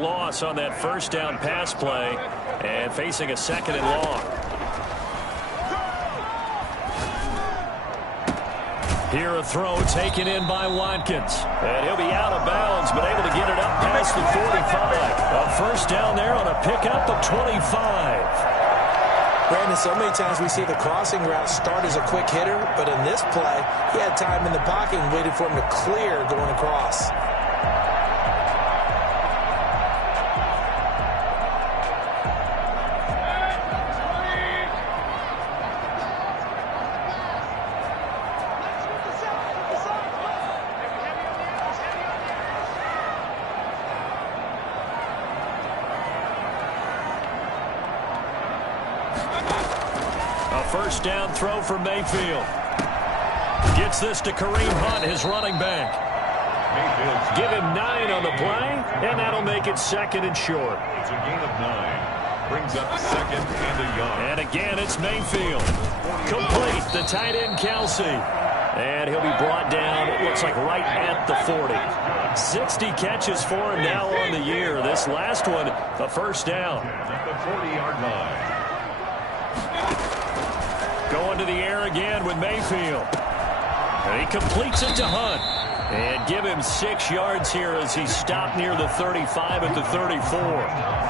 Loss on that first down pass play and facing a second and long. Here a throw taken in by Watkins. And he'll be out of bounds, but able to get it up past the 45. A first down there on a pickup of 25. Brandon, so many times we see the crossing route start as a quick hitter, but in this play, he had time in the pocket and waited for him to clear going across. First down throw for Mayfield. Gets this to Kareem Hunt, his running back. Give him 9 on the play, and that'll make it second and short. It's a gain of 9. Brings up second and a yard. And again, it's Mayfield. Complete, the tight end, Kelsey. And he'll be brought down, it looks like right at the 40. 60 catches for him now on the year. This last one, a first down. At the 40-yard line. Going to the air again with Mayfield. And he completes it to Hunt. And give him 6 yards here as he stopped near the 35 at the 34.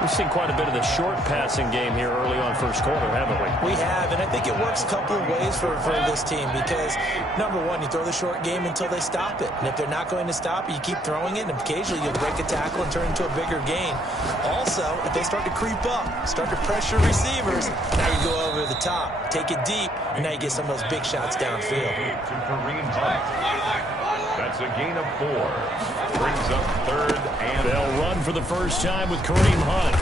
We've seen quite a bit of the short passing game here early on first quarter, haven't we? We have, and I think it works a couple of ways for this team because, number one, you throw the short game until they stop it. And if they're not going to stop it, you keep throwing it, and occasionally you'll break a tackle and turn it into a bigger gain. Also, if they start to creep up, start to pressure receivers, now you go over the top, take it deep, and now you get some of those big shots downfield. To Kareem Hunt. That's a gain of 4. Brings up third and... They'll run for the first time with Kareem Hunt.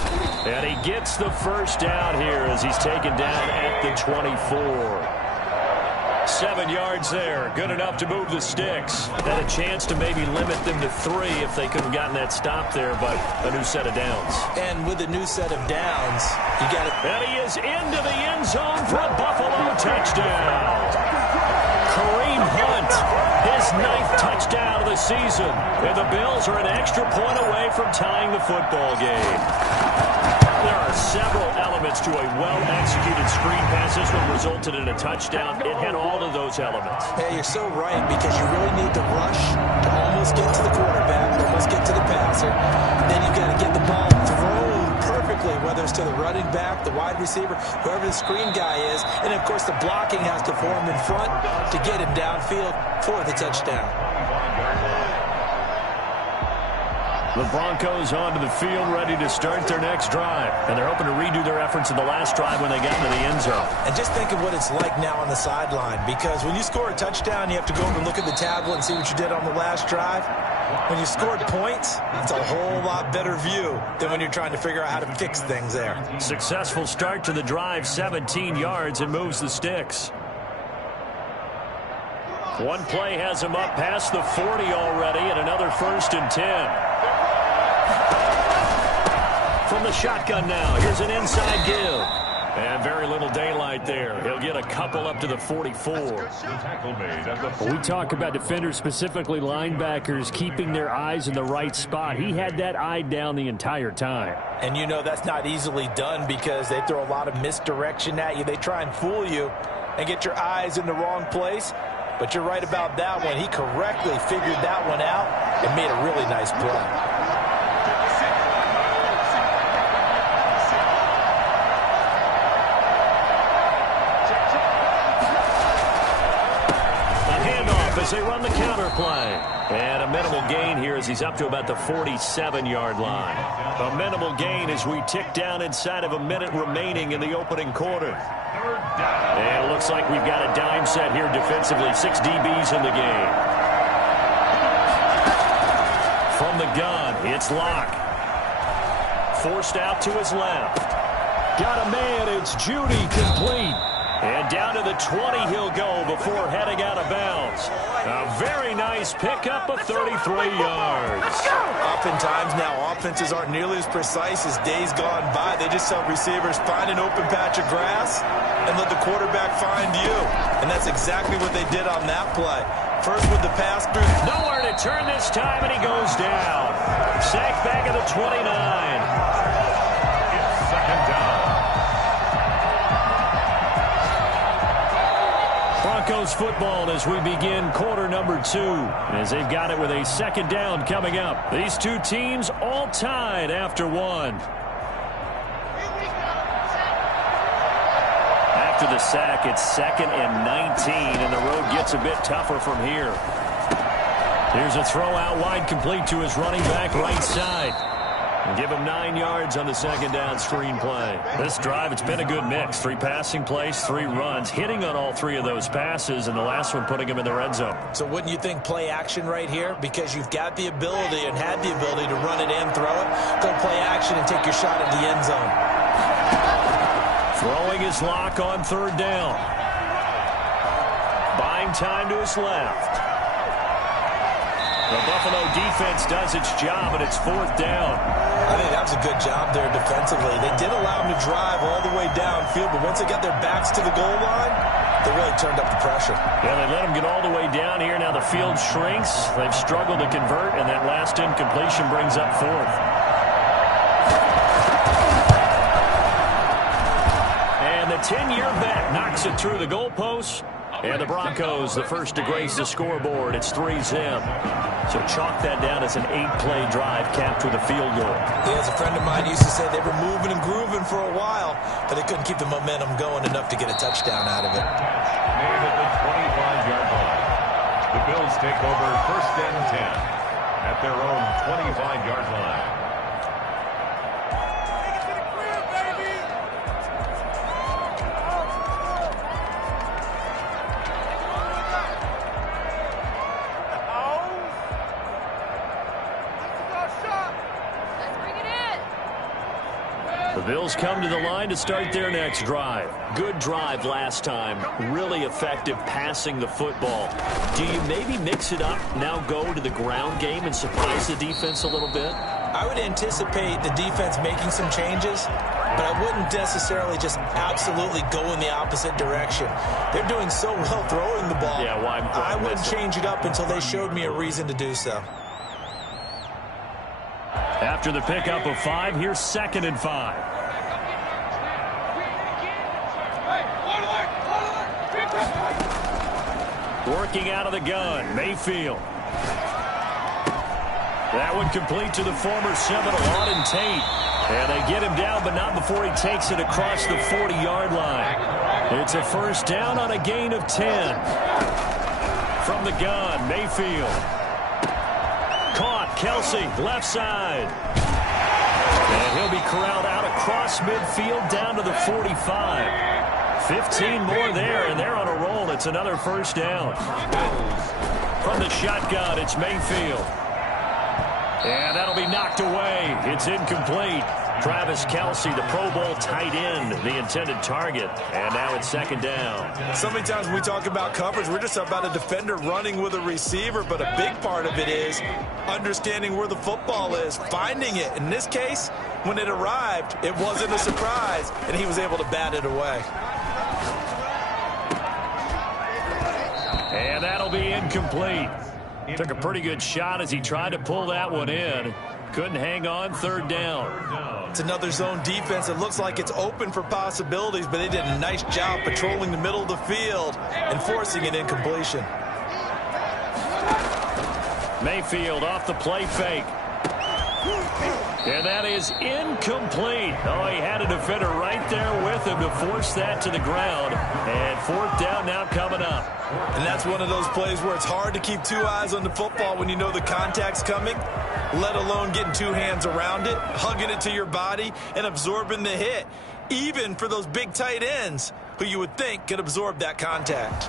And he gets the first down here as he's taken down at the 24. 7 yards there. Good enough to move the sticks. Had a chance to maybe limit them to 3 if they could have gotten that stop there, but a new set of downs. And with a new set of downs, you got to... And he is into the end zone for a Buffalo touchdown. Kareem Hunt, his 9th touchdown of the season. And the Bills are an extra point away from tying the football game. There are several elements to a well-executed screen pass. This one resulted in a touchdown. It had all of those elements. Yeah, you're so right because you really need to rush to almost get to the quarterback, almost get to the passer. Then you've got to get the ball thrown perfectly, whether it's to the running back, the wide receiver, whoever the screen guy is. And, of course, the blocking has to form in front to get him downfield for the touchdown. The Broncos onto the field ready to start their next drive. And they're hoping to redo their efforts in the last drive when they got into the end zone. And just think of what it's like now on the sideline. Because when you score a touchdown, you have to go over and look at the tablet and see what you did on the last drive. When you scored points, it's a whole lot better view than when you're trying to figure out how to fix things there. Successful start to the drive, 17 yards, and moves the sticks. One play has him up past the 40 already, and another 1st and 10. From the shotgun now, here's an inside give. And very little daylight there. He'll get a couple up to the 44. We talk about defenders, specifically linebackers, keeping their eyes in the right spot. He had that eye down the entire time. And you know that's not easily done because they throw a lot of misdirection at you. They try and fool you and get your eyes in the wrong place. But you're right about that one. He correctly figured that one out and made a really nice play. As they run the counter play. And a minimal gain here as he's up to about the 47-yard line. A minimal gain as we tick down inside of a minute remaining in the opening quarter. And it looks like we've got a dime set here defensively. 6 DBs in the game. From the gun, it's Locke. Forced out to his left. Got a man, it's Judy, complete. And down to the 20 he'll go before heading out of bounds. A very nice pickup of 33 yards. Oftentimes now offenses aren't nearly as precise as days gone by. They just tell receivers, find an open patch of grass and let the quarterback find you. And that's exactly what they did on that play. First with the pass through. Nowhere to turn this time, and he goes down. Sacked back at the 29. It's second down. Broncos football as we begin quarter number 2, as they've got it with a second down coming up. These two teams all tied after one. After the sack, it's 2nd and 19, and the road gets a bit tougher from here. Here's a throw out wide, complete to his running back right side. And give him 9 yards on the second down screen play. This drive, it's been a good mix. 3 passing plays, 3 runs, hitting on all 3 of those passes, and the last one putting him in the red zone. So wouldn't you think play action right here? Because you've got the ability and had the ability to run it and throw it. Go play action and take your shot at the end zone. Throwing his lock on 3rd down. Buying time to his left. The Buffalo defense does its job, and it's 4th down. I think that was a good job there defensively. They did allow them to drive all the way downfield, but once they got their backs to the goal line, they really turned up the pressure. Yeah, they let them get all the way down here. Now the field shrinks. They've struggled to convert, and that last incompletion brings up 4th. And the 10-year vet knocks it through the goalpost. And the Broncos, the first to grace the scoreboard. It's 3-zip. So chalk that down as an 8-play drive capped with a field goal. Yeah, as a friend of mine used to say, they were moving and grooving for a while, but they couldn't keep the momentum going enough to get a touchdown out of it. Made at the 25-yard line. The Bills take over 1st and 10 at their own 25-yard line. The Bills come to the line to start their next drive. Good drive last time. Really effective passing the football. Do you maybe mix it up, now go to the ground game and surprise the defense a little bit? I would anticipate the defense making some changes, but I wouldn't necessarily just absolutely go in the opposite direction. They're doing so well throwing the ball. Yeah, why I wouldn't change it up until they showed me a reason to do so. After the pickup of 5, here's 2nd and 5. Working out of the gun, Mayfield. That one complete to the former Seminole, Auden Tate. And they get him down, but not before he takes it across the 40-yard line. It's a 1st down on a gain of 10. From the gun, Mayfield. Caught, Kelsey, left side. And he'll be corralled out across midfield down to the 45. 15 more there, and they're on a roll. It's another 1st down. From the shotgun, it's Mayfield. And that'll be knocked away. It's incomplete. Travis Kelsey, the Pro Bowl tight end, the intended target. And now it's 2nd down. So many times when we talk about coverage, we're just about a defender running with a receiver, but a big part of it is understanding where the football is, finding it. In this case, when it arrived, it wasn't a surprise, and he was able to bat it away. And that'll be incomplete. Took a pretty good shot as he tried to pull that one in. Couldn't hang on, 3rd down. It's another zone defense. It looks like it's open for possibilities, but they did a nice job patrolling the middle of the field and forcing an incompletion. Mayfield off the play fake. And that is incomplete. Oh, he had a defender right there with him to force that to the ground. And 4th down now coming up. And that's one of those plays where it's hard to keep 2 eyes on the football when you know the contact's coming, let alone getting 2 hands around it, hugging it to your body, and absorbing the hit, even for those big tight ends who you would think could absorb that contact.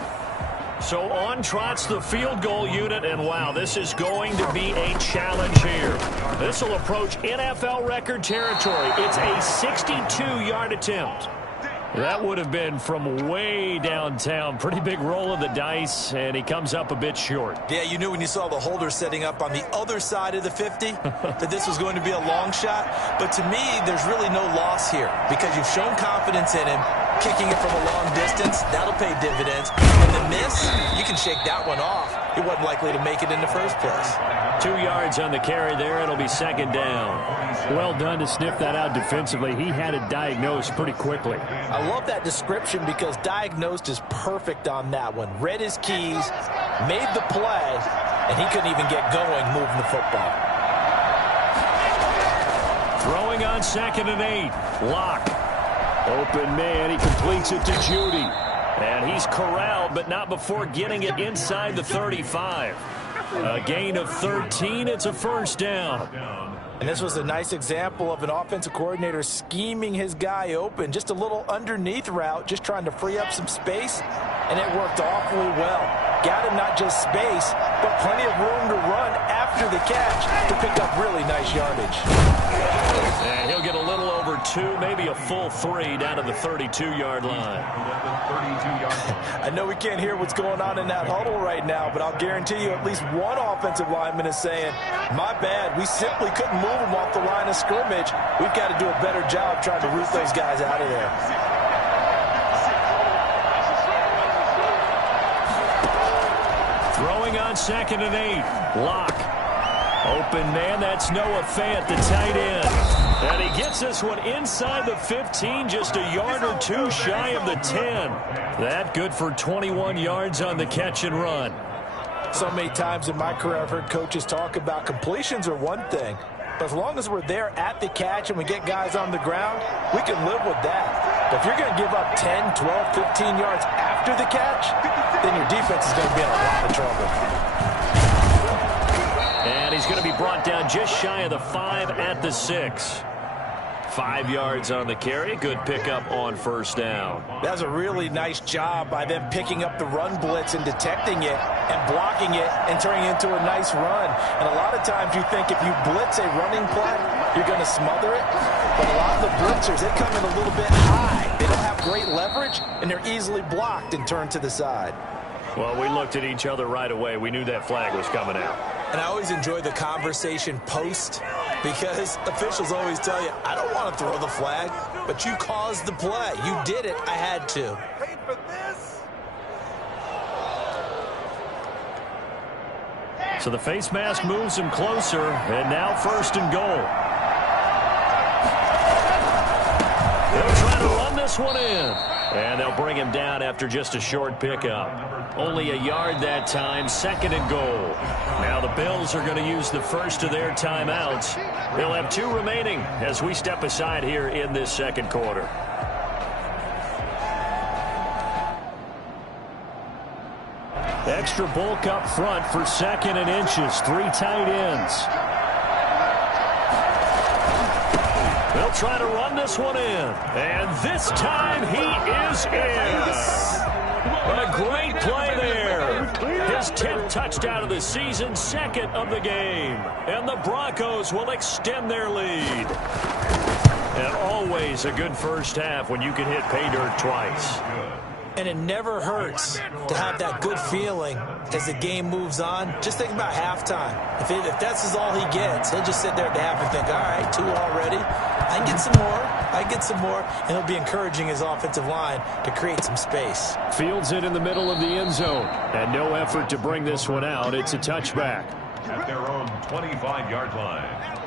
So on trots the field goal unit, and wow, this is going to be a challenge here. This will approach NFL record territory. It's a 62-yard attempt. That would have been from way downtown. Pretty big roll of the dice, and he comes up a bit short. Yeah, you knew when you saw the holder setting up on the other side of the 50 that this was going to be a long shot. But to me, there's really no loss here because you've shown confidence in him. kicking it from a long distance, that'll pay dividends. And the miss, you can shake that one off. He wasn't likely to make it in the first place. 2 yards on the carry there. It'll be second down. Well done to sniff that out defensively. He had it diagnosed pretty quickly. I love that description because diagnosed is perfect on that one. Read his keys, made the play, and he couldn't even get going moving the football. Throwing on 2nd and 8. Lock. Open man. He completes it to Judy. And he's corralled, but not before getting it inside the 35. A gain of 13. It's a first down. And this was a nice example of an offensive coordinator scheming his guy open. Just a little underneath route, just trying to free up some space, and it worked awfully well. Got him not just space, but plenty of room to run after the catch to pick up really nice yardage. And he'll get a little over 2, maybe a full 3 down to the 32-yard line. I know we can't hear what's going on in that huddle right now, but I'll guarantee you at least one offensive lineman is saying, my bad, we simply couldn't move them off the line of scrimmage. We've got to do a better job trying to root those guys out of there. Throwing on 2nd and 8. Lock. Open man, that's Noah Fant, the tight end. And he gets this one inside the 15, just a yard or 2 shy of the 10. That good for 21 yards on the catch and run. So many times in my career I've heard coaches talk about completions are one thing, but as long as we're there at the catch and we get guys on the ground, we can live with that. But if you're going to give up 10, 12, 15 yards after the catch, then your defense is going to be in a lot of trouble. And he's going to be brought down just shy of the 5 at the 6. 5 yards on the carry. Good pickup on first down. That's a really nice job by them picking up the run blitz and detecting it and blocking it and turning it into a nice run. And a lot of times you think if you blitz a running play, you're going to smother it. But a lot of the blitzers, they come in a little bit high. They don't have great leverage, and they're easily blocked and turned to the side. Well, we looked at each other right away. We knew that flag was coming out. And I always enjoy the conversation post because officials always tell you, I don't want to throw the flag, but you caused the play. You did it. I had to. So the face mask moves him closer, and now 1st and goal. They'll try to run this one in. And they'll bring him down after just a short pickup. Only a yard that time, 2nd and goal. Now the Bills are going to use the first of their timeouts. They'll have 2 remaining as we step aside here in this second quarter. Extra bulk up front for 2nd and inches. 3 tight ends. They'll try to run this one in. And this time he is in. A great play there. His 10th touchdown of the season, 2nd of the game. And the Broncos will extend their lead. And always a good first half when you can hit pay dirt twice. And it never hurts to have that good feeling as the game moves on. Just think about halftime. If that's all he gets, he'll just sit there at the half and think, all right, 2 already. I can get some more. I get some more. And he'll be encouraging his offensive line to create some space. Fields it in the middle of the end zone. And no effort to bring this one out. It's a touchback. At their own 25-yard line.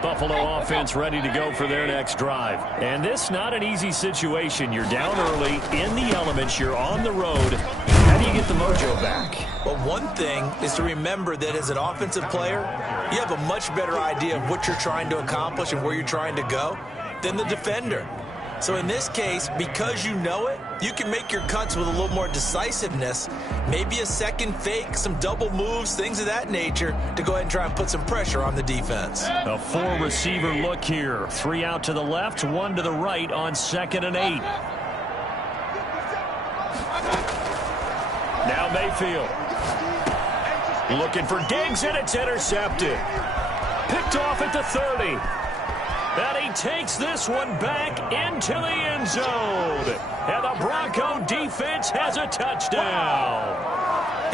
Buffalo offense ready to go for their next drive. And this not an easy situation. You're down early, in the elements, you're on the road. How do you get the mojo back? Well, one thing is to remember that as an offensive player, you have a much better idea of what you're trying to accomplish and where you're trying to go than the defender. So in this case, because you know it, you can make your cuts with a little more decisiveness, maybe a second fake, some double moves, things of that nature, to go ahead and try and put some pressure on the defense. A 4-receiver look here. 3 out to the left, 1 to the right on 2nd and 8. Now Mayfield. Looking for Diggs, and it's intercepted. Picked off at the 30. And he takes this one back into the end zone. And the Bronco defense has a touchdown.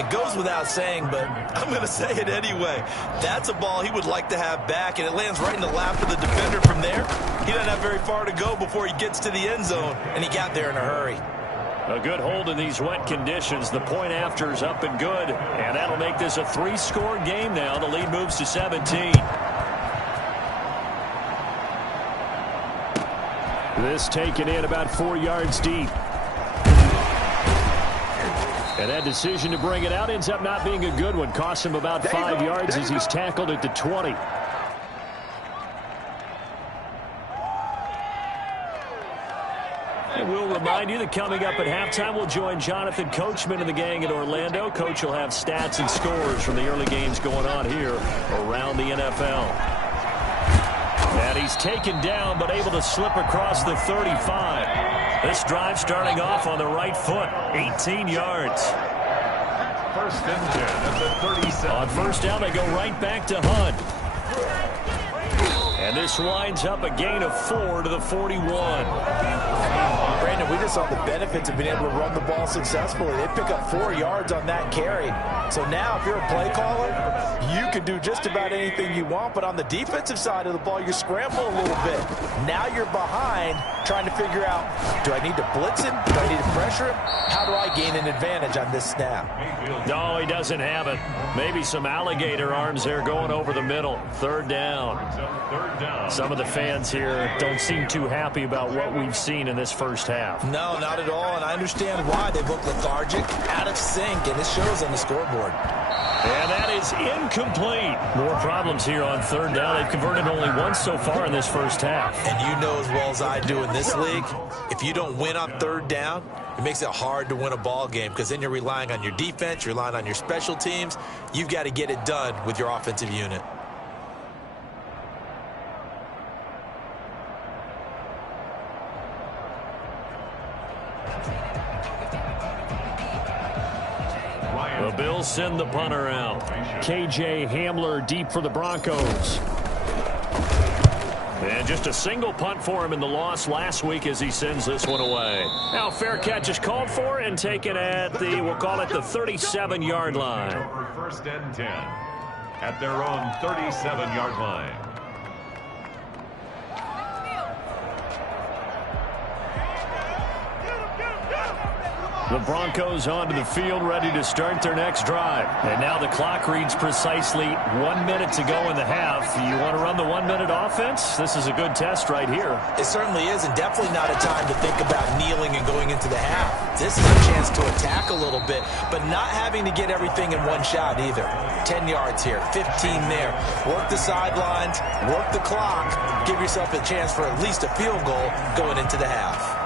It goes without saying, but I'm going to say it anyway. That's a ball he would like to have back, and it lands right in the lap of the defender from there. He doesn't have very far to go before he gets to the end zone, and he got there in a hurry. A good hold in these wet conditions. The point after is up and good, and that'll make this a 3-score game now. The lead moves to 17. This taken in about 4 yards deep. And that decision to bring it out ends up not being a good one. Costs him about 5 yards as he's tackled at the 20. And we'll remind you that coming up at halftime, we'll join Jonathan Coachman and the gang in Orlando. Coach will have stats and scores from the early games going on here around the NFL. And he's taken down but able to slip across the 35. This drive starting off on the right foot, 18 yards. First and 10 at the 37. On first down, they go right back to Hunt. And this winds up a gain of 4 to the 41. Brandon, we just saw the benefits of being able to run the ball successfully. They pick up 4 yards on that carry. So now if you're a play caller, you can do just about anything you want. But on the defensive side of the ball, you're scrambling a little bit. Now you're behind trying to figure out, do I need to blitz him? Do I need to pressure him? How do I gain an advantage on this snap? No, he doesn't have it. Maybe some alligator arms there going over the middle. Third down. Some of the fans here don't seem too happy about what we've seen in this first half. No, not at all, and I understand why. They look lethargic, out of sync, and it shows on the scoreboard. And that is incomplete. More problems here on third down. They've converted only once so far in this first half. And you know as well as I do in this league, if you don't win on third down, it makes it hard to win a ball game because then you're relying on your defense, you're relying on your special teams. You've got to get it done with your offensive unit. The Bills send the punter out. KJ Hamler deep for the Broncos. And just a single punt for him in the loss last week as he sends this one away. Now fair catch is called for and taken at the, we'll call it the 37-yard line. First and 10 at their own 37-yard line. The Broncos onto the field, ready to start their next drive. And now the clock reads precisely 1 minute to go in the half. You want to run the 1 minute offense? This is a good test right here. It certainly is, and definitely not a time to think about kneeling and going into the half. This is a chance to attack a little bit, but not having to get everything in one shot either. 10 yards here, 15 there. Work the sidelines, work the clock, give yourself a chance for at least a field goal going into the half.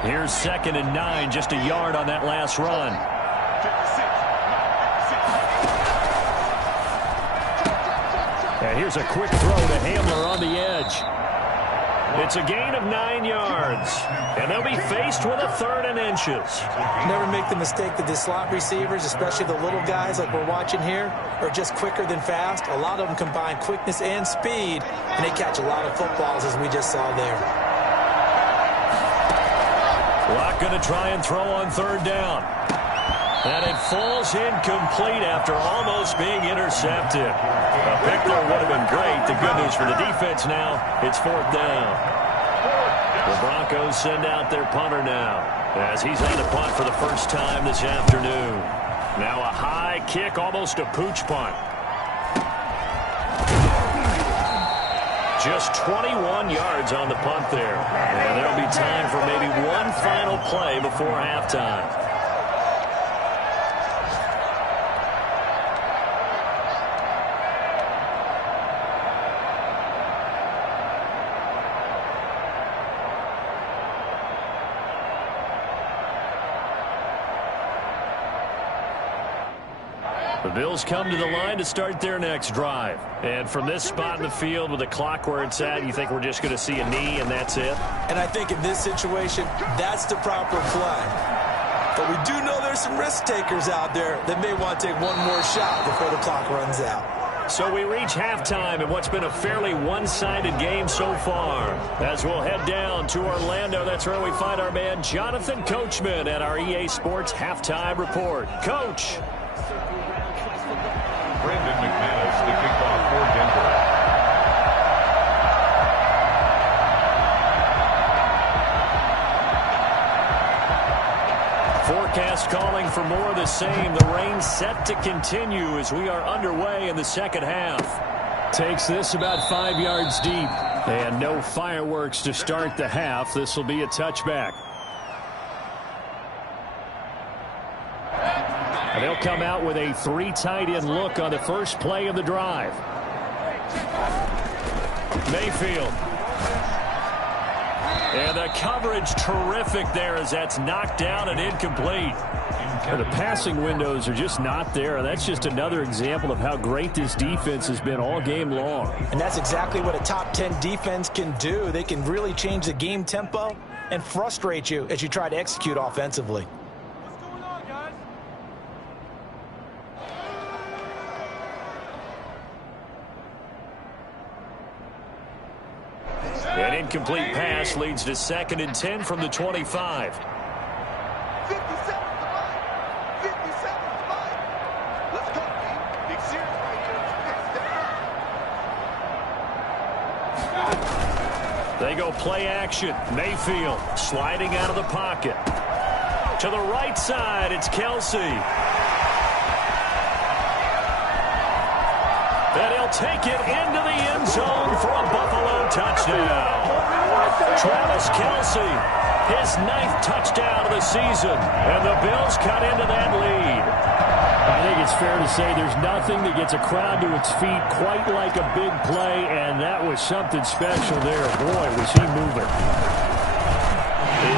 Here's 2nd and 9, just a yard on that last run. And here's a quick throw to Hamler on the edge. It's a gain of 9 yards. And they'll be faced with a 3rd and inches. Never make the mistake that the slot receivers, especially the little guys like we're watching here, are just quicker than fast. A lot of them combine quickness and speed, and they catch a lot of footballs as we just saw there. Locke going to try and throw on 3rd down. And it falls incomplete after almost being intercepted. A pick there would have been great. The good news for the defense now, it's 4th down. The Broncos send out their punter now as he's on the punt for the first time this afternoon. Now a high kick, almost a pooch punt. Just 21 yards on the punt there. And there'll be time for maybe one final play before halftime. The Bills come to the line to start their next drive. And from this spot in the field with the clock where it's at, you think we're just going to see a knee and that's it? And I think in this situation, that's the proper play. But we do know there's some risk takers out there that may want to take one more shot before the clock runs out. So we reach halftime in what's been a fairly one-sided game so far. As we'll head down to Orlando, that's where we find our man Jonathan Coachman at our EA Sports Halftime Report. Coach. Brandon McManus to kick off for Denver. Forecast calling for more of the same. The rain set to continue as we are underway in the second half. Takes this about 5 yards deep. And no fireworks to start the half. This will be a touchback. And they'll come out with a 3 tight end look on the first play of the drive. Mayfield. And the coverage terrific there as that's knocked down and incomplete. The passing windows are just not there. That's just another example of how great this defense has been all game long. And that's exactly what a top 10 defense can do. They can really change the game tempo and frustrate you as you try to execute offensively. What's going on, guys? An incomplete pass leads to 2nd and 10 from the 25. 50 seconds to buy. 50 seconds to buy. Let's go, team. Big series right here. They go play action. Mayfield sliding out of the pocket. To the right side, it's Kelsey. And he'll take it into the end zone for a Buffalo touchdown. Travis Kelsey, his 9th touchdown of the season. And the Bills cut into that lead. I think it's fair to say there's nothing that gets a crowd to its feet quite like a big play, and that was something special there. Boy, was he moving.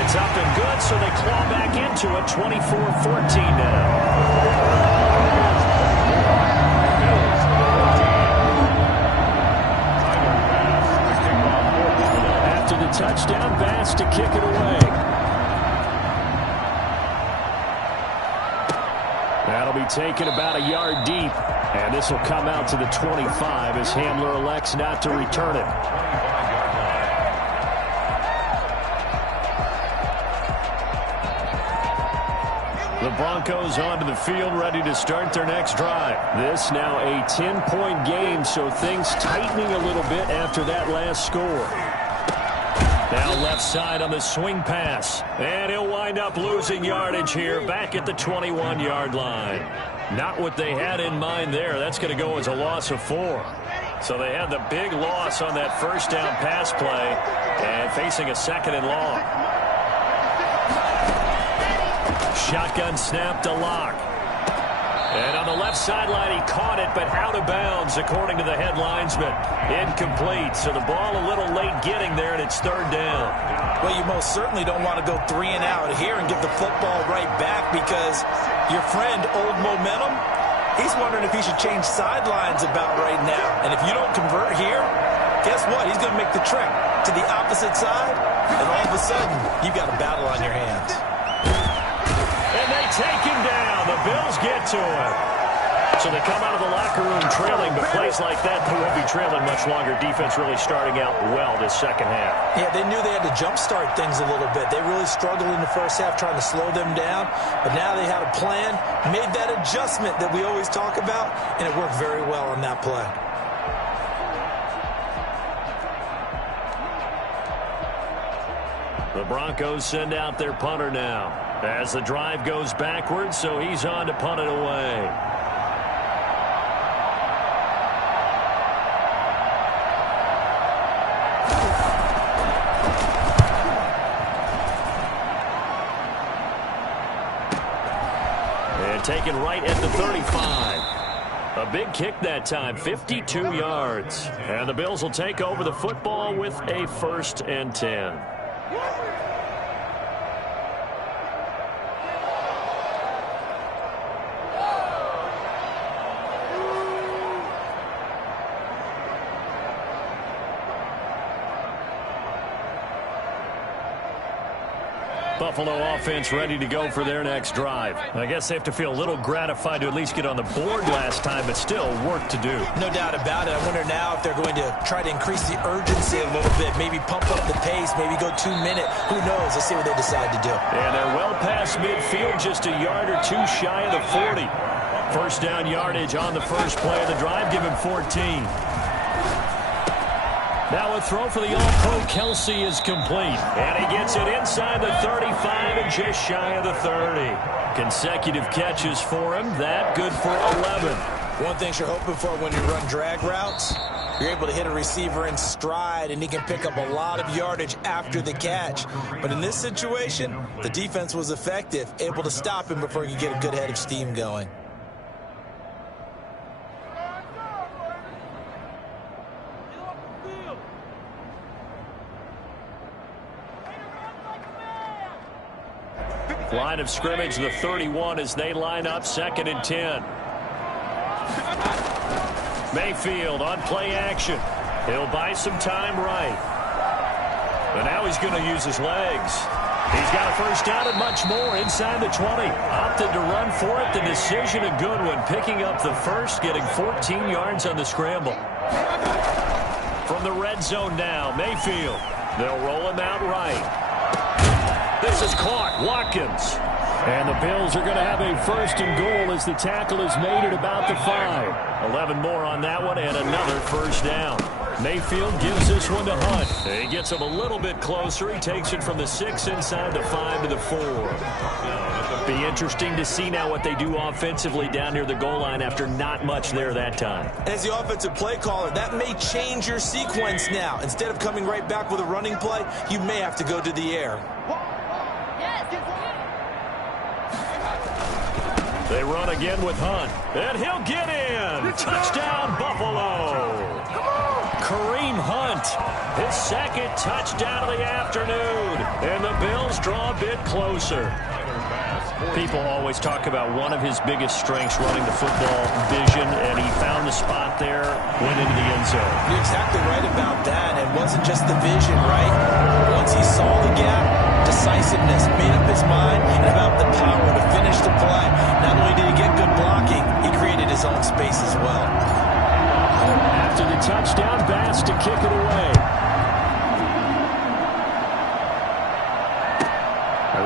It's up and good, so they claw back into it, 24-14 now. Tyler Bass to kick off for Buffalo. After the touchdown, Bass to kick it away. That'll be taken about a yard deep. And this will come out to the 25 as Hamler elects not to return it. 25-yard line. The Broncos onto the field ready to start their next drive. This now a 10-point game, so things tightening a little bit after that last score. Now left side on the swing pass. And he'll wind up losing yardage here back at the 21-yard line. Not what they had in mind there. That's going to go as a loss of 4. So they had the big loss on that first down pass play and facing a 2nd and long. Shotgun snap to Locke. And on the left sideline, he caught it, but out of bounds, according to the head linesman. Incomplete, so the ball a little late getting there, and it's 3rd down. Well, you most certainly don't want to go 3 and out here and give the football right back because your friend, Old Momentum, he's wondering if he should change sidelines about right now. And if you don't convert here, guess what? He's going to make the trek to the opposite side, and all of a sudden, you've got a battle on your hands. And they take him down. The Bills get to him. So they come out of the locker room trailing, but plays like that, they won't be trailing much longer. Defense really starting out well this second half. Yeah, they knew they had to jumpstart things a little bit. They really struggled in the first half trying to slow them down, but now they had a plan, made that adjustment that we always talk about, and it worked very well on that play. The Broncos send out their punter now as the drive goes backwards, so he's on to punt it away. And taken right at the 35. A big kick that time, 52 yards. And the Bills will take over the football with a 1st and 10. Buffalo offense ready to go for their next drive. I guess they have to feel a little gratified to at least get on the board last time, but still work to do. No doubt about it. I wonder now if they're going to try to increase the urgency a little bit, maybe pump up the pace, maybe go 2 minute. Who knows? Let's see what they decide to do. And they're well past midfield, just a yard or two shy of the 40. First down yardage on the first play of the drive, give him 14. Now a throw for the All-Pro Kelce is complete. And he gets it inside the 35 and just shy of the 30. Consecutive catches for him. That good for 11. One thing you're hoping for when you run drag routes, you're able to hit a receiver in stride, and he can pick up a lot of yardage after the catch. But in this situation, the defense was effective, able to stop him before he could get a good head of steam going. Line of scrimmage, the 31 as they line up, 2nd and 10. Mayfield on play action. He'll buy some time right. But now he's going to use his legs. He's got a first down and much more inside the 20. Opted to run for it. The decision a good one. Picking up the first, getting 14 yards on the scramble. From the red zone now, Mayfield. They'll roll him out right. This is caught. Watkins. And the Bills are going to have a 1st and goal as the tackle is made at about the 5. 11 more on that one and another first down. Mayfield gives this one to Hunt. He gets him a little bit closer. He takes it from the 6 inside the 5 to the 4. Be interesting to see now what they do offensively down near the goal line after not much there that time. As the offensive play caller, that may change your sequence now. Instead of coming right back with a running play, you may have to go to the air. They run again with Hunt. And he'll get in. Touchdown, Buffalo. Kareem Hunt, his 2nd touchdown of the afternoon. And the Bills draw a bit closer. People always talk about one of his biggest strengths, running the football, vision, and he found the spot there, went into the end zone. You're exactly right about that. It wasn't just the vision, right? Once he saw the gap, decisiveness, made up his mind, and about the power to finish the play. Not only did he get good blocking, he created his own space as well. After the touchdown, Bass to kick it away.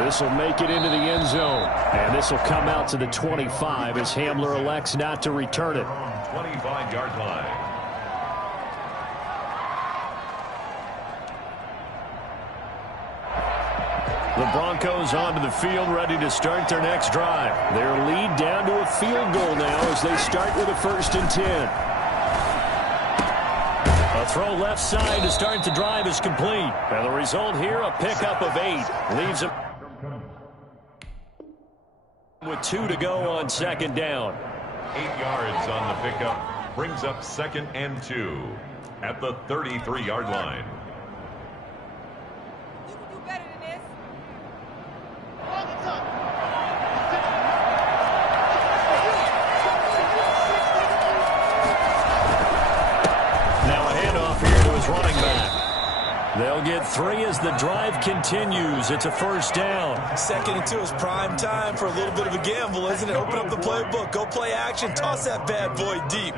This will make it into the end zone. And this will come out to the 25 as Hamler elects not to return it. 25-yard line. The Broncos onto the field, ready to start their next drive. Their lead down to a field goal now as they start with a 1st and 10. A throw left side to start the drive is complete. And the result here, a pickup of 8. Leaves them with 2 to go on 2nd down. 8 yards on the pickup. Brings up 2nd and 2 at the 33-yard line. They'll get 3 as the drive continues. It's a first down. 2nd and 2 is prime time for a little bit of a gamble, isn't it? Open up the playbook, go play action, toss that bad boy deep.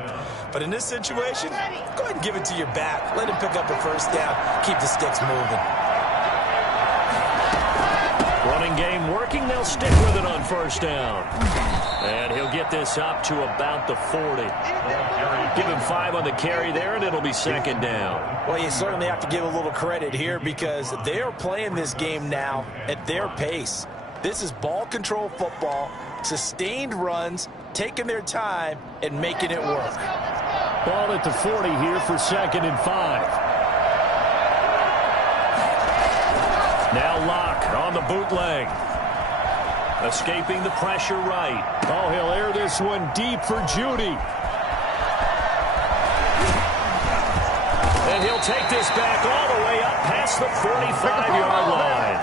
But in this situation, go ahead and give it to your back. Let him pick up a first down. Keep the sticks moving. Running game working. They'll stick with it on first down. And he'll get this up to about the 40. Give him 5 on the carry there, and it'll be 2nd down. Well, you certainly have to give a little credit here because they are playing this game now at their pace. This is ball control football, sustained runs, taking their time, and making it work. Ball at the 40 here for 2nd and 5. Now Locke on the bootleg. Escaping the pressure right. Oh, he'll air this one deep for Judy. And he'll take this back all the way up past the 45-yard line.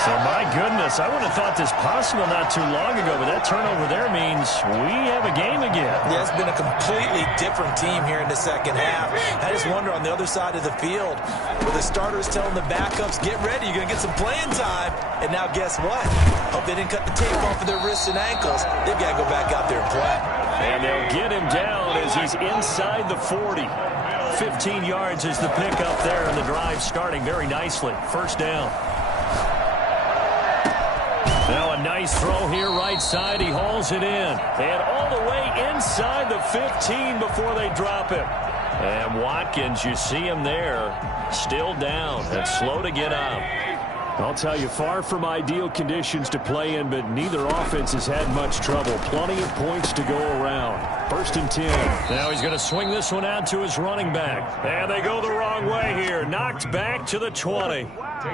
So, my goodness, I wouldn't have thought this possible not too long ago, but that turnover there means we have a game again. Yeah, it's been a completely different team here in the second half. I just wonder on the other side of the field, where the starters telling the backups, get ready, you're going to get some playing time. And now guess what? Hope they didn't cut the tape off of their wrists and ankles. They've got to go back out there and play. And they'll get him down as he's inside the 40. 15 yards is the pickup there, and the drive starting very nicely. First down. Now a nice throw here right side. He hauls it in. And all the way inside the 15 before they drop him. And Watkins, you see him there, still down and slow to get up. I'll tell you, far from ideal conditions to play in, but neither offense has had much trouble. Plenty of points to go around. First and 10. Now he's going to swing this one out to his running back. And they go the wrong way here. Knocked back to the 20.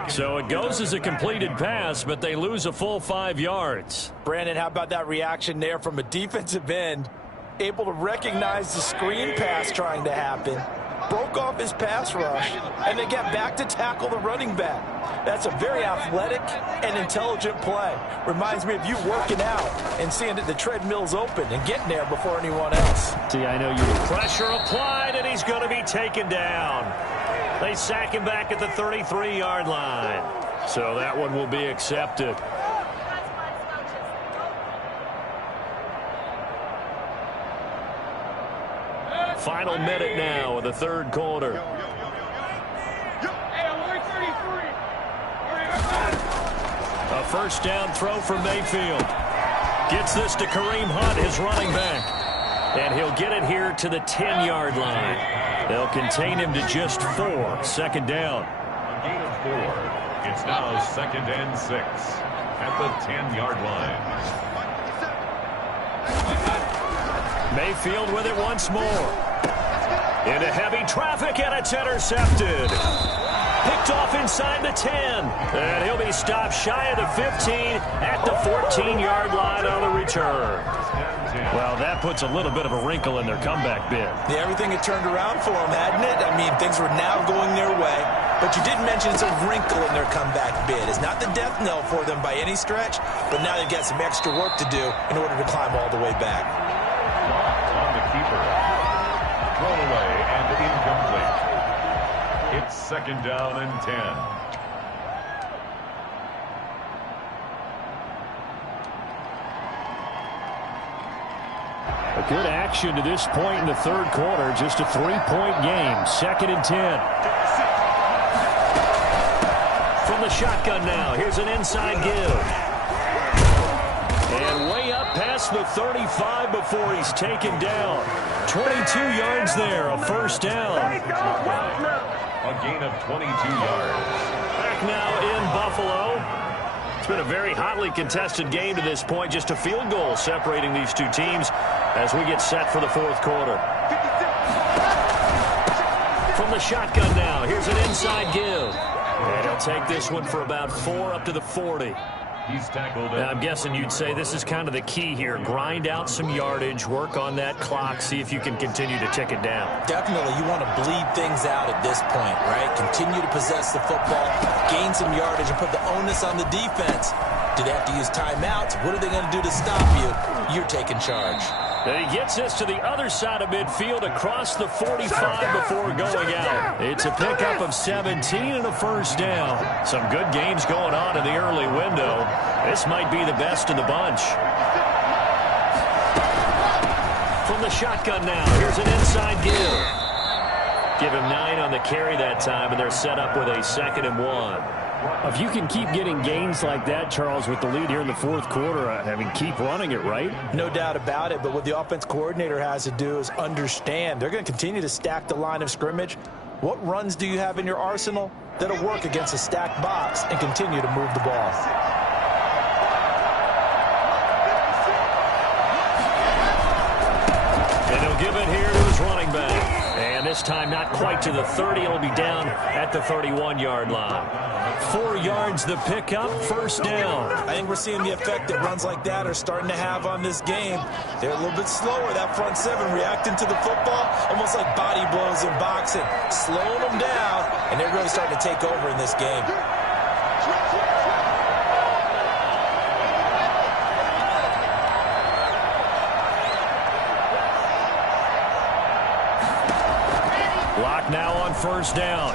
So it goes as a completed pass, but they lose a full 5 yards. Brandon, how about that reaction there from a defensive end? Able to recognize the screen pass trying to happen. Broke off his pass rush, and they get back to tackle the running back. That's a very athletic and intelligent play. Reminds me of you working out and seeing that the treadmill's open and getting there before anyone else. See, I know you. Pressure applied, and he's going to be taken down. They sack him back at the 33-yard line. So that one will be accepted. Final minute now of the third quarter. A first down throw for Mayfield. Gets this to Kareem Hunt, his running back. And he'll get it here to the 10-yard line. They'll contain him to just 4. Second down. A gain of 4. It's now second and 6 at the 10-yard line. Mayfield with it once more. Into heavy traffic, and it's intercepted. Picked off inside the 10. And he'll be stopped shy of the 15 at the 14-yard line on the return. Well, that puts a little bit of a wrinkle in their comeback bid. Yeah, everything had turned around for them, hadn't it? I mean, things were now going their way. But you did mention it's a wrinkle in their comeback bid. It's not the death knell for them by any stretch, but now they've got some extra work to do in order to climb all the way back. On the keeper. Thrown away and incomplete. It's second down and 10. A good action to this point in the third quarter. Just a 3-point game. Second and 10. From the shotgun now. Here's an inside give. And way up past the 35 before he's taken down. 22 yards there. A first down. A gain of 22 yards. Back now in Buffalo. It's been a very hotly contested game to this point. Just a field goal separating these two teams as we get set for the fourth quarter. From the shotgun now, here's an inside give. And he'll take this one for about 4 up to the 40. He's tackled. Now, I'm guessing you'd say this is kind of the key here. Grind out some yardage, work on that clock, see if you can continue to tick it down. Definitely, you want to bleed things out at this point, right? Continue to possess the football, gain some yardage, and put the onus on the defense. Do they have to use timeouts? What are they going to do to stop you? You're taking charge. And he gets this to the other side of midfield across the 45 before going out. It's a pickup of 17 and a first down. Some good games going on in the early window. This might be the best in the bunch. From the shotgun now, here's an inside give. Give him 9 on the carry that time, and they're set up with a 2nd and 1. If you can keep getting gains like that, Charles, with the lead here in the fourth quarter, I mean, keep running it, right? No doubt about it, but what the offense coordinator has to do is understand. They're going to continue to stack the line of scrimmage. What runs do you have in your arsenal that'll work against a stacked box and continue to move the ball? And he'll give it here to his running back. And this time not quite to the 30. It'll be down at the 31-yard line. 4 yards the pickup, first down. I think we're seeing the effect that runs like that are starting to have on this game. They're a little bit slower, that front seven, reacting to the football, almost like body blows in boxing, slowing them down, and they're really starting to take over in this game. Clock now on first down.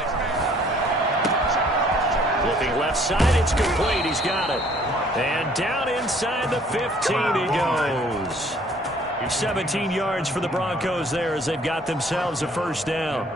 Looking left side, it's complete. He's got it. And down inside the 15 he goes. 17 yards for the Broncos there as they've got themselves a first down.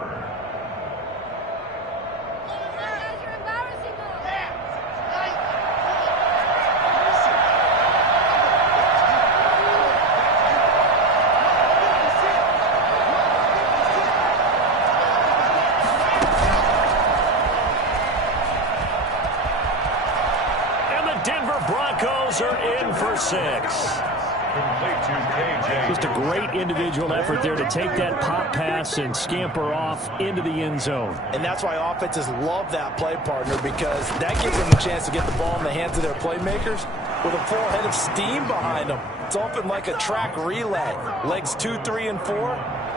Just a great individual effort there to take that pop pass and scamper off into the end zone. And that's why offenses love that play, partner, because that gives them a chance to get the ball in the hands of their playmakers with a full head of steam behind them. It's often like a track relay. Legs 2, 3, and 4.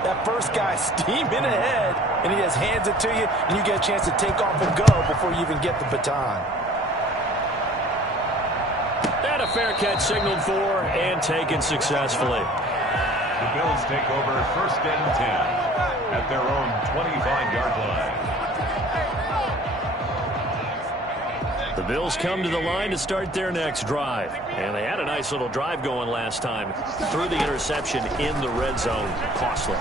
That first guy steaming ahead, and he just hands it to you, and you get a chance to take off and go before you even get the baton. And a fair catch signaled for and taken successfully. The Bills take over first and 10 at their own 25-yard line. The Bills come to the line to start their next drive. And they had a nice little drive going last time. Threw the interception in the red zone. Costly.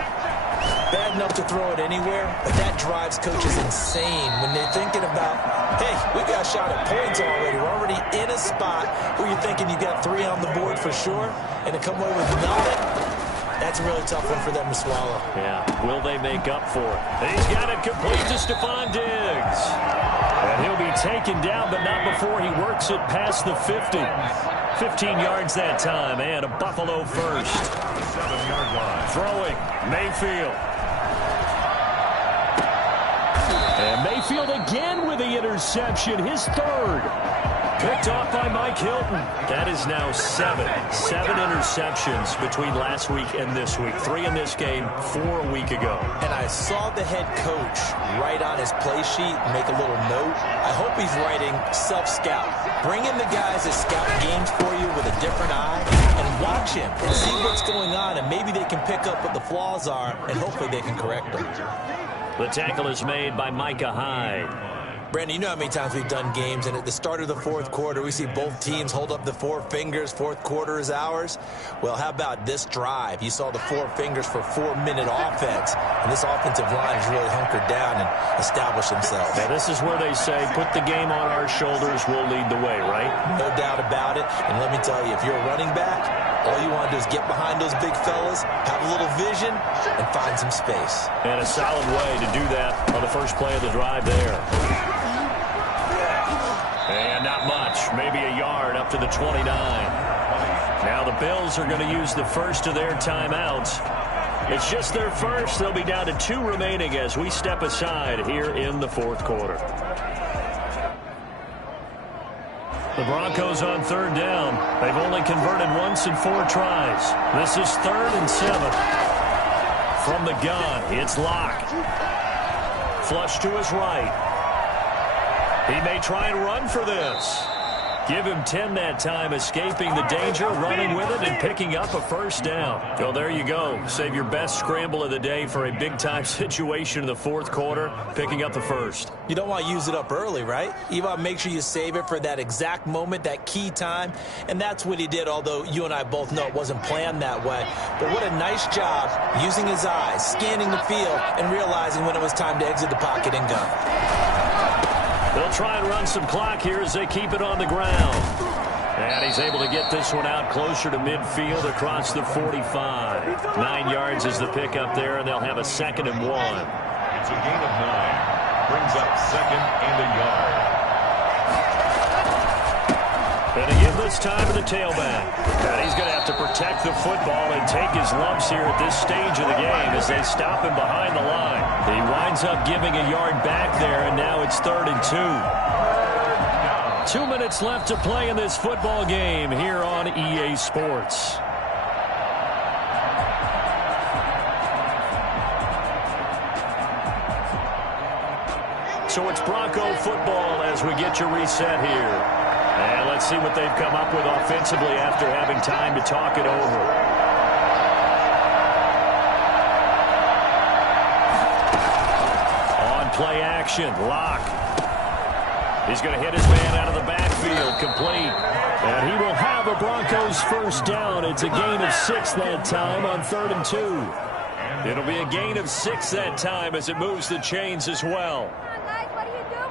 Bad enough to throw it anywhere, but that drives coaches insane when they're thinking about, hey, we got a shot at points already. We're already in a spot where you're thinking you got 3 on the board for sure, and to come away with nothing, that's a really tough one for them to swallow. Yeah, will they make up for it? He's got it complete to Stephon Diggs. And he'll be taken down, but not before he works it past the 50. 15 yards that time, and a Buffalo first. 7-yard line. Throwing, Mayfield. And Mayfield again with the interception, his third. Picked off by Mike Hilton. That is now 7 interceptions between last week and this week. 3 in this game, 4 a week ago. And I saw the head coach write on his play sheet, make a little note. I hope he's writing self-scout. Bring in the guys that scout games for you with a different eye and watch him and see what's going on, and maybe they can pick up what the flaws are, and hopefully they can correct them. The tackle is made by Micah Hyde. Brandon, you know how many times we've done games, and at the start of the fourth quarter, we see both teams hold up the 4 fingers, fourth quarter is ours. Well, how about this drive? You saw the 4 fingers for 4-minute offense, and this offensive line has really hunkered down and established themselves. Now, this is where they say, put the game on our shoulders, we'll lead the way, right? No doubt about it, and let me tell you, if you're a running back, all you want to do is get behind those big fellas, have a little vision, and find some space. And a solid way to do that on the first play of the drive there. And not much, maybe a yard up to the 29. Now the Bills are going to use the first of their timeouts. It's just their first. They'll be down to 2 remaining as we step aside here in the fourth quarter. The Broncos on third down. They've only converted once in 4 tries. This is 3rd and 7. From the gun, it's Locke. Flush to his right. He may try and run for this. Give him 10 that time, escaping the danger, running with it, and picking up a first down. Well, there you go. Save your best scramble of the day for a big-time situation in the fourth quarter, picking up the first. You don't want to use it up early, right? You want to make sure you save it for that exact moment, that key time, and that's what he did, although you and I both know it wasn't planned that way. But what a nice job using his eyes, scanning the field, and realizing when it was time to exit the pocket and go. They'll try and run some clock here as they keep it on the ground. And he's able to get this one out closer to midfield across the 45. 9 yards is the pickup there, and they'll have a 2nd and 1. It's a gain of 9. Brings up 2nd and a yard. And again this time to the tailback. And he's going to have to protect the football and take his lumps here at this stage of the game as they stop him behind the line. He winds up giving a yard back there, and now it's 3rd and 2. 2 minutes left to play in this football game here on EA Sports. So it's Bronco football as we get you reset here. And let's see what they've come up with offensively after having time to talk it over. play action. Locke. He's going to hit his man out of the backfield. Complete. And he will have a Broncos first down. It's a gain of 6 that time on 3rd and 2. It'll be a gain of 6 that time as it moves the chains as well. Guys, what are you doing?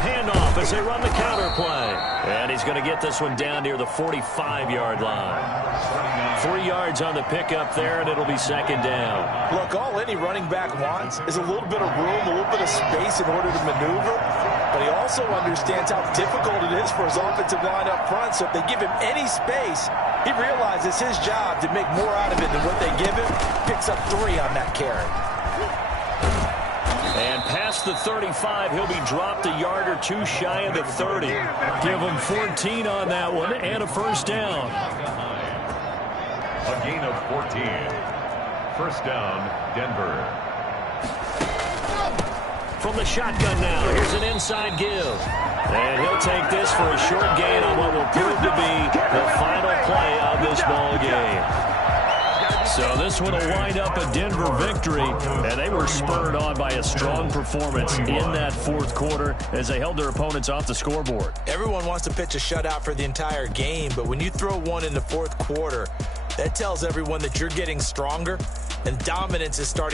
Handoff as they run the counter play. And he's going to get this one down near the 45-yard line. 3 yards on the pickup there, and it'll be 2nd down. Look, all any running back wants is a little bit of room, a little bit of space in order to maneuver. But he also understands how difficult it is for his offensive line up front. So if they give him any space, he realizes his job to make more out of it than what they give him. Picks up 3 on that carry. And past the 35, he'll be dropped a yard or 2 shy of the 30. Give him 14 on that one and a first down. A gain of 14. First down, Denver. From the shotgun now, here's an inside give. And he'll take this for a short gain on what will prove to be the final play of this ball game. So this one will wind up a Denver victory, and they were spurred on by a strong performance in that 4th quarter as they held their opponents off the scoreboard. Everyone wants to pitch a shutout for the entire game, but when you throw one in the 4th quarter, that tells everyone that you're getting stronger, and dominance is starting